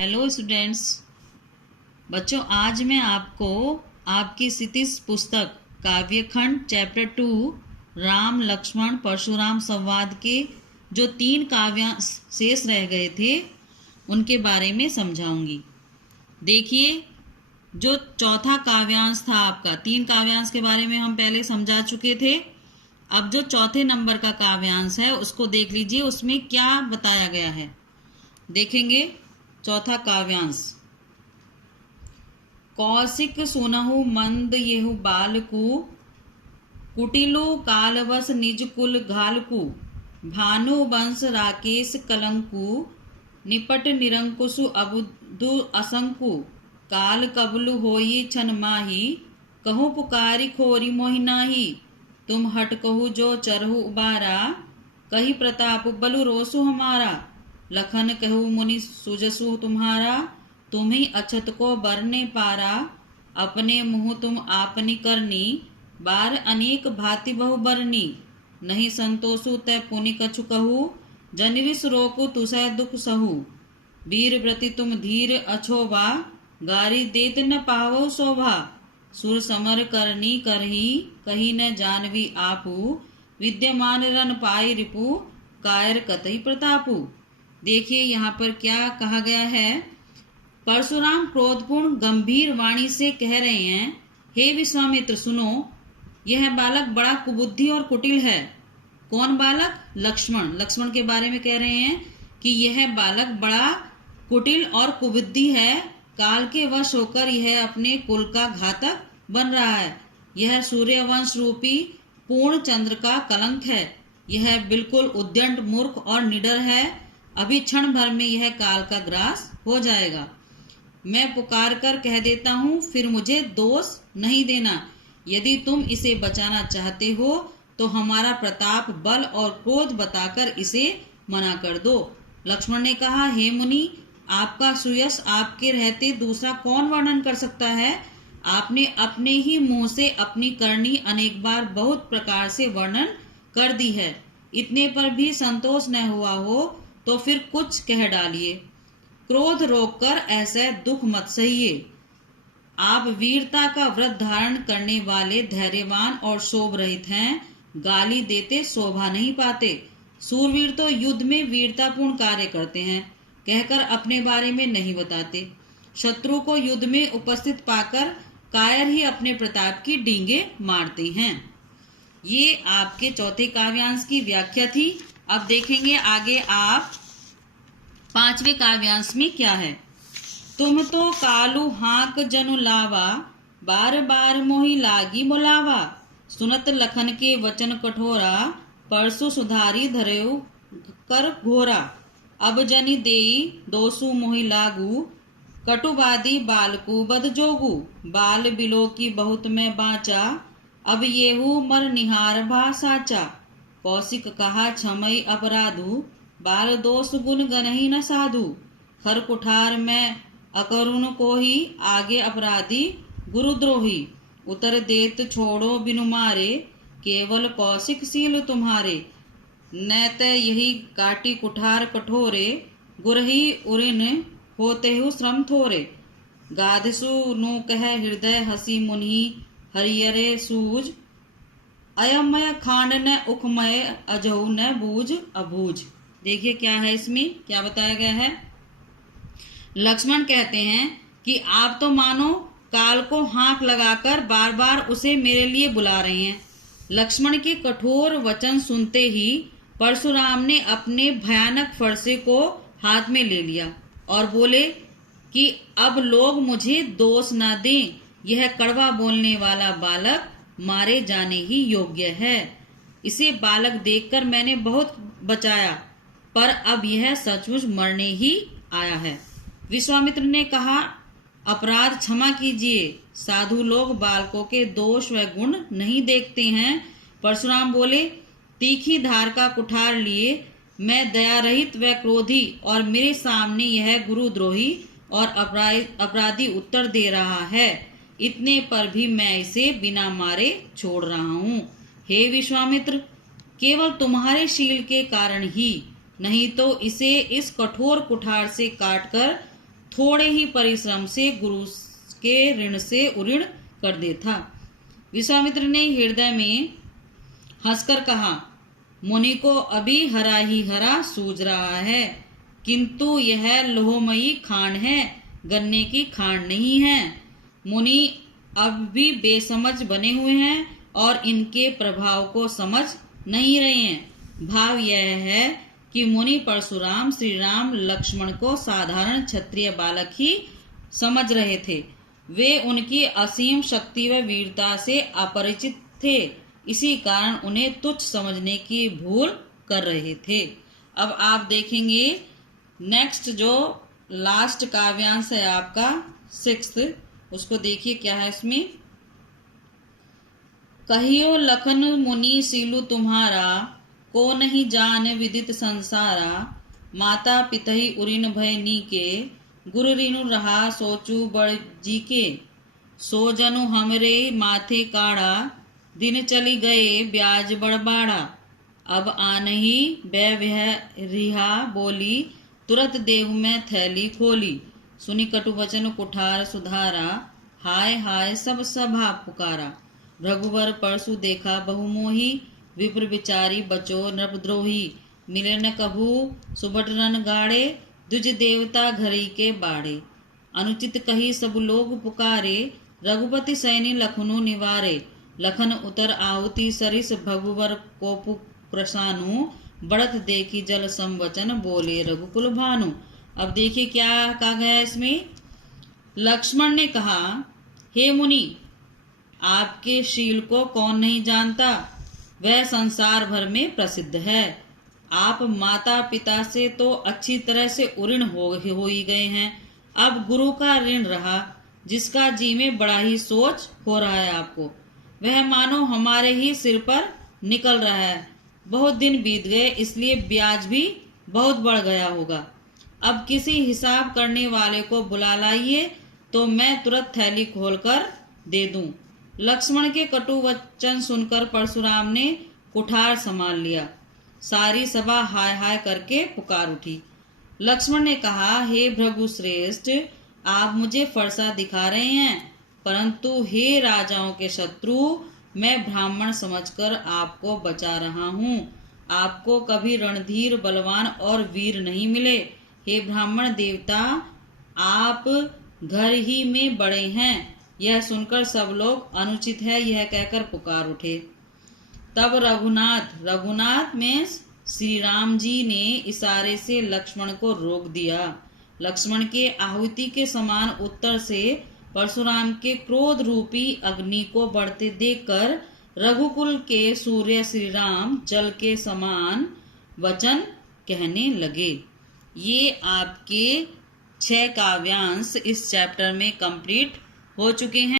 Hello students. बच्चों, आज मैं आपको आपकी क्षितिज पुस्तक काव्यखंड चैप्टर 2 राम लक्ष्मण परशुराम संवाद के जो 3 काव्यांश शेष रह गए थे उनके बारे में समझाऊंगी। देखिए, जो चौथा काव्यांश था आपका, 3 काव्यांश के बारे में हम पहले समझा चुके थे। अब जो चौथे नंबर का काव्यांश है उसको देख लीजिए, उसमें क्या बताया गया है। देखेंगे चौथा काव्यांश। कौशिक सुनहु मंद येहु बालकु, कुटिलु कालवश निज कुल घालकु, भानु वंश राकेश कलंकु, निपट निरंकुशु अबुदु असंकु, काल कबलु होई छन माही, कहूँ पुकारी खोरी मोहि नाही, तुम हट कहू जो चरहु उबारा, कही प्रताप बलु रोसु हमारा, लखन कहू मुनि सुजसु तुम्हारा, तुम्ही अछत को बरने पारा, अपने मुँह तुम आपनी करनी, बार अनेक भांति बहु बरनी, नहीं संतोषु तय पुनि कछु कहू, जनविस रोकु तुसै दुख सहू, वीर व्रति तुम धीर अछोभा, गारी देत न पावो शोभा, सुर समर करनी करही, कही न जानवी आपू, विद्यमान रन पाई रिपु, कायर कतई प्रतापू। देखिए यहाँ पर क्या कहा गया है। परशुराम क्रोधपूर्ण गंभीर वाणी से कह रहे हैं, हे विश्वामित्र सुनो, यह बालक बड़ा कुबुद्धि और कुटिल है। कौन बालक? लक्ष्मण। लक्ष्मण के बारे में कह रहे हैं कि यह बालक बड़ा कुटिल और कुबुद्धि है, काल के वश होकर यह अपने कुल का घातक बन रहा है। यह सूर्यवंश रूपी पूर्ण चंद्र का कलंक है। यह बिल्कुल उद्दंड मूर्ख और निडर है। अभी क्षण भर में यह काल का ग्रास हो जाएगा। मैं पुकार कर कह देता हूँ, फिर मुझे दोष नहीं देना। यदि तुम इसे बचाना चाहते हो तो हमारा प्रताप, बल और क्रोध बताकर इसे मना कर दो। लक्ष्मण ने कहा, हे मुनि, आपका सुयश आपके रहते दूसरा कौन वर्णन कर सकता है। आपने अपने ही मुंह से अपनी करनी अनेक बार बहुत प्रकार से वर्णन कर दी है। इतने पर भी संतोष न हुआ हो तो फिर कुछ कह डालिए। क्रोध रोककर ऐसा दुख मत सहिए। आप वीरता का व्रत धारण करने वाले धैर्यवान और शोभ रहित हैं। गाली देते शोभा नहीं पाते। सूरवीर तो युद्ध में वीरतापूर्ण कार्य करते हैं, कहकर अपने बारे में नहीं बताते। शत्रु को युद्ध में उपस्थित पाकर कायर ही अपने प्रताप की डींगे मारते हैं। ये आपके चौथे काव्यांश की व्याख्या थी। अब देखेंगे आगे आप 5वें काव्यांश में क्या है। तुम तो कालू हाक जनु लावा, बार बार मोहि लागी बुलावा, सुनत लखन के वचन कठोरा, परसु सुधारी धरेउ कर घोरा, अब जनि देई दोसु मोहि लागू, कटुवादी बालकू बद जोगू, बाल बिलो की बहुत में बाचा, अब येहू मर निहार भा साचा, कौशिक कहा क्षमई अपराधु, बाल दोष गुण गनहि न साधु, खर कुठार में अकरुण को ही, आगे अपराधी गुरुद्रोही, उतर देत छोड़ो बिनु मारे, केवल कौशिक सील तुम्हारे, न त यही काटी कुठार कठोरे, गुरही उरिन होते हु श्रम थोरे, गाधसु नु कह हृदय हसी मुनि, हरियरे सूझ, अयमय खांड न उखमय, अजहु न बूझ अबूझ। देखिए क्या है, इसमें क्या बताया गया है। लक्ष्मण कहते हैं कि आप तो मानो काल को हाथ लगाकर बार बार उसे मेरे लिए बुला रहे हैं। लक्ष्मण के कठोर वचन सुनते ही परशुराम ने अपने भयानक फरसे को हाथ में ले लिया और बोले कि अब लोग मुझे दोष न दें, यह कड़वा बोलने वाला बालक मारे जाने ही योग्य है। इसे बालक देखकर मैंने बहुत बचाया, पर अब यह सचमुच मरने ही आया है। विश्वामित्र ने कहा, अपराध क्षमा कीजिए। साधु लोग बालकों के दोष व गुण नहीं देखते हैं। परशुराम बोले, तीखी धार का कुठार लिए मैं दया रहित व क्रोधी, और मेरे सामने यह गुरुद्रोही और अपराधी उत्तर दे रहा है। इतने पर भी मैं इसे बिना मारे छोड़ रहा हूँ। हे विश्वामित्र, केवल तुम्हारे शील के कारण ही, नहीं तो इसे इस कठोर कुठार से काटकर थोड़े ही परिश्रम से गुरु के ऋण से उऋण कर देता। विश्वामित्र ने हृदय में हंसकर कहा, मुनि को अभी हरा ही हरा सूझ रहा है, किंतु यह लोहमयी खांड है, गन्ने की खांड नहीं है। मुनि अब भी बेसमझ बने हुए हैं और इनके प्रभाव को समझ नहीं रहे हैं। भाव यह है कि मुनि परशुराम श्री राम लक्ष्मण को साधारण क्षत्रिय बालक ही समझ रहे थे। वे उनकी असीम शक्ति व वीरता से अपरिचित थे, इसी कारण उन्हें तुच्छ समझने की भूल कर रहे थे। अब आप देखेंगे नेक्स्ट जो लास्ट काव्यांश है आपका 6th, उसको देखिए क्या है इसमें। कहियो लखन मुनि सीलु तुम्हारा, को नहीं जान विदित संसारा। माता पितहि उरिन भय नीके, गुरु ऋणु रहा सोचू बड़ जी के। सो जनु हमरे माथे काढ़ा, दिन चली गए ब्याज बड़बाड़ा। अब आनही व्यय रिहा बोली, तुरत देहु में थैली खोली। सुनी कटु वचन कुठार सुधारा, हाय हाय सब सभा पुकारा। रघुवर परसु देखा बहुमोही, विप्र विचारी बचो नृपद्रोही। मिले न कभू सुबट रन गाड़े, द्विज देवता घरी के बाड़े। अनुचित कही सब लोग पुकारे, रघुपति सैनी लखनु निवारे। लखन उतर आहुति सरिस, भगुवर कोपु प्रसानु। बढ़त देखी जल संवचन, बोले रघुकुल भानु। अब देखिए क्या कहा गया इसमें। लक्ष्मण ने कहा, हे मुनि, आपके शील को कौन नहीं जानता, वह संसार भर में प्रसिद्ध है। आप माता पिता से तो अच्छी तरह से उऋण हो ही गए हैं, अब गुरु का ऋण रहा, जिसका जी में बड़ा ही सोच हो रहा है आपको। वह मानो हमारे ही सिर पर निकल रहा है। बहुत दिन बीत गए, इसलिए ब्याज भी बहुत बढ़ गया होगा। अब किसी हिसाब करने वाले को बुला लाइए, तो मैं तुरंत थैली खोलकर दे दूं। लक्ष्मण के कटु वचन सुनकर परशुराम ने कुठार संभाल लिया। सारी सभा हाय हाय करके पुकार उठी। लक्ष्मण ने कहा, हे भृगु श्रेष्ठ, आप मुझे फरसा दिखा रहे हैं, परंतु हे राजाओं के शत्रु, मैं ब्राह्मण समझकर आपको बचा रहा हूँ। आपको कभी रणधीर बलवान और वीर नहीं मिले। हे ब्राह्मण देवता, आप घर ही में बड़े हैं। यह सुनकर सब लोग अनुचित है यह कहकर पुकार उठे। तब रघुनाथ में श्री राम जी ने इशारे से लक्ष्मण को रोक दिया। लक्ष्मण के आहुति के समान उत्तर से परशुराम के क्रोध रूपी अग्नि को बढ़ते देखकर रघुकुल के सूर्य श्री राम जल के समान वचन कहने लगे। ये आपके 6 काव्यांश इस चैप्टर में कंप्लीट हो चुके हैं।